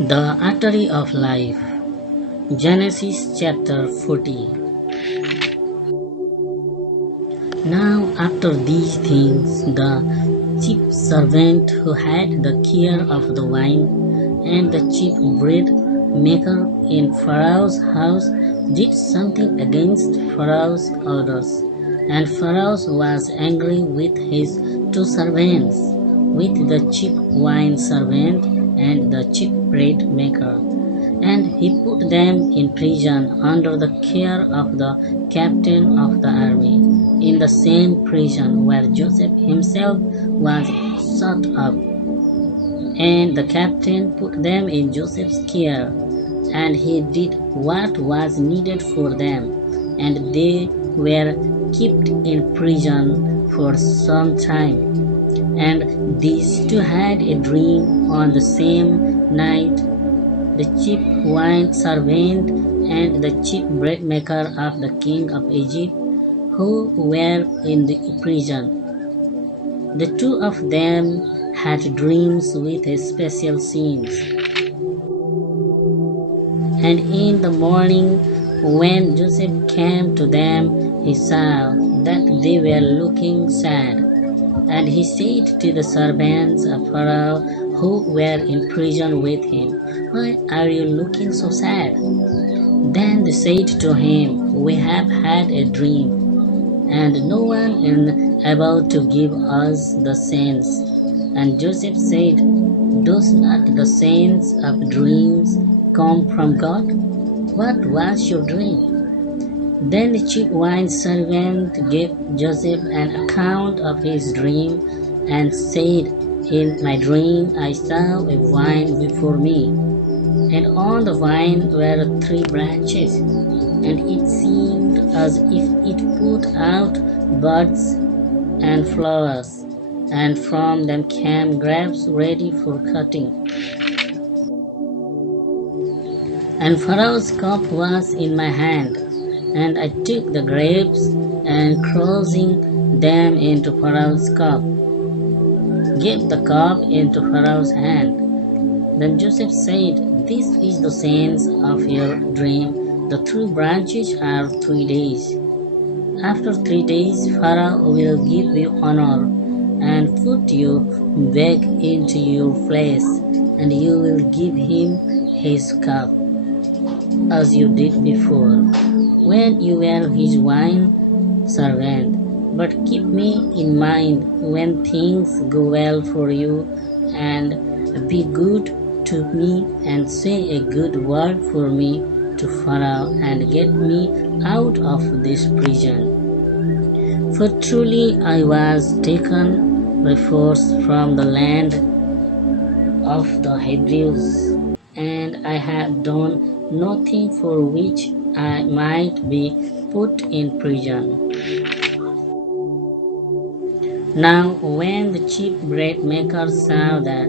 The artery of life. Genesis chapter 40. Now after these things, the chief servant who had the care of the wine and the chief bread maker in Pharaoh's house did something against Pharaoh's orders. And Pharaoh was angry with his two servants, with the chief wine servant and the chief bread maker. And he put them in prison under the care of the captain of the army, in the same prison where Joseph himself was shut up. And the captain put them in Joseph's care, and he did what was needed for them, and they were kept in prison for some time. And these two had a dream on the same night, the chief wine servant and the chief bread maker of the king of Egypt, who were in the prison. The two of them had dreams with special scenes. And in the morning, when Joseph came to them, he saw that they were looking sad. And he said to the servants of Pharaoh who were in prison with him, "Why are you looking so sad?" Then they said to him, "We have had a dream, and no one is able to give us the sense." And Joseph said, "Does not the sense of dreams come from God? What was your dream?" Then the chief wine servant gave Joseph an account of his dream and said, "In my dream I saw a vine before me, and on the vine were 3 branches, and it seemed as if it put out buds and flowers, and from them came grapes ready for cutting. And Pharaoh's cup was in my hand, and I took the grapes, and crossing them into Pharaoh's cup, gave the cup into Pharaoh's hand." Then Joseph said, "This is the sense of your dream. The 3 branches are 3 days. After 3 days Pharaoh will give you honor and put you back into your place, and you will give him his cup, as you did before, when you were his wine servant. But keep me in mind when things go well for you, and be good to me, and say a good word for me to Pharaoh, and get me out of this prison. For truly I was taken by force from the land of the Hebrews, and I have done nothing for which I might be put in prison." Now when the chief bread maker saw that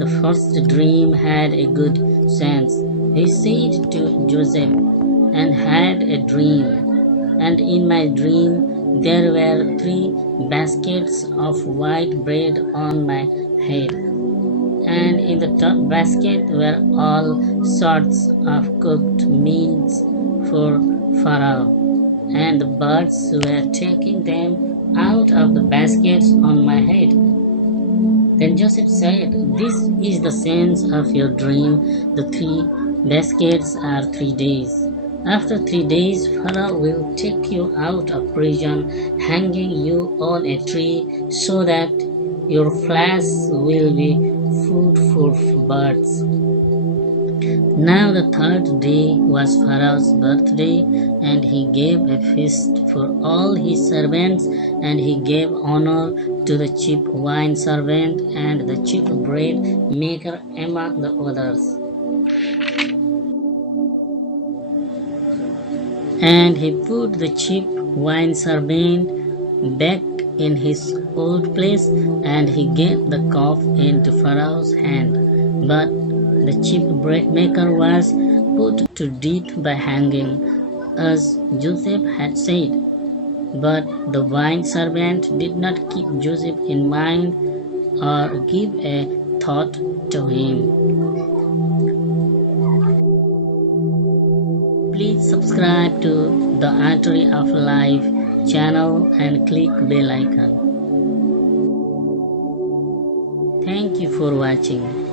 the first dream had a good sense, he said to Joseph, "And had a dream, and in my dream there were 3 baskets of white bread on my head, and in the top basket were all sorts of cooked meats for Pharaoh, and the birds were taking them out of the baskets on my head." Then Joseph said, "This is the sense of your dream. The 3 baskets are 3 days. After 3 days Pharaoh will take you out of prison, hanging you on a tree, so that your flesh will be food for birds." Now the 3rd day was Pharaoh's birthday, and he gave a feast for all his servants, and he gave honor to the chief wine servant and the chief bread maker among the others. And he put the chief wine servant back in his old place, and he gave the cup into Pharaoh's hand. But the chief bread maker was put to death by hanging, as Joseph had said. But the wine servant did not keep Joseph in mind, or give a thought to him. Please subscribe to the Artery of Life channel and click bell icon. Thank you for watching.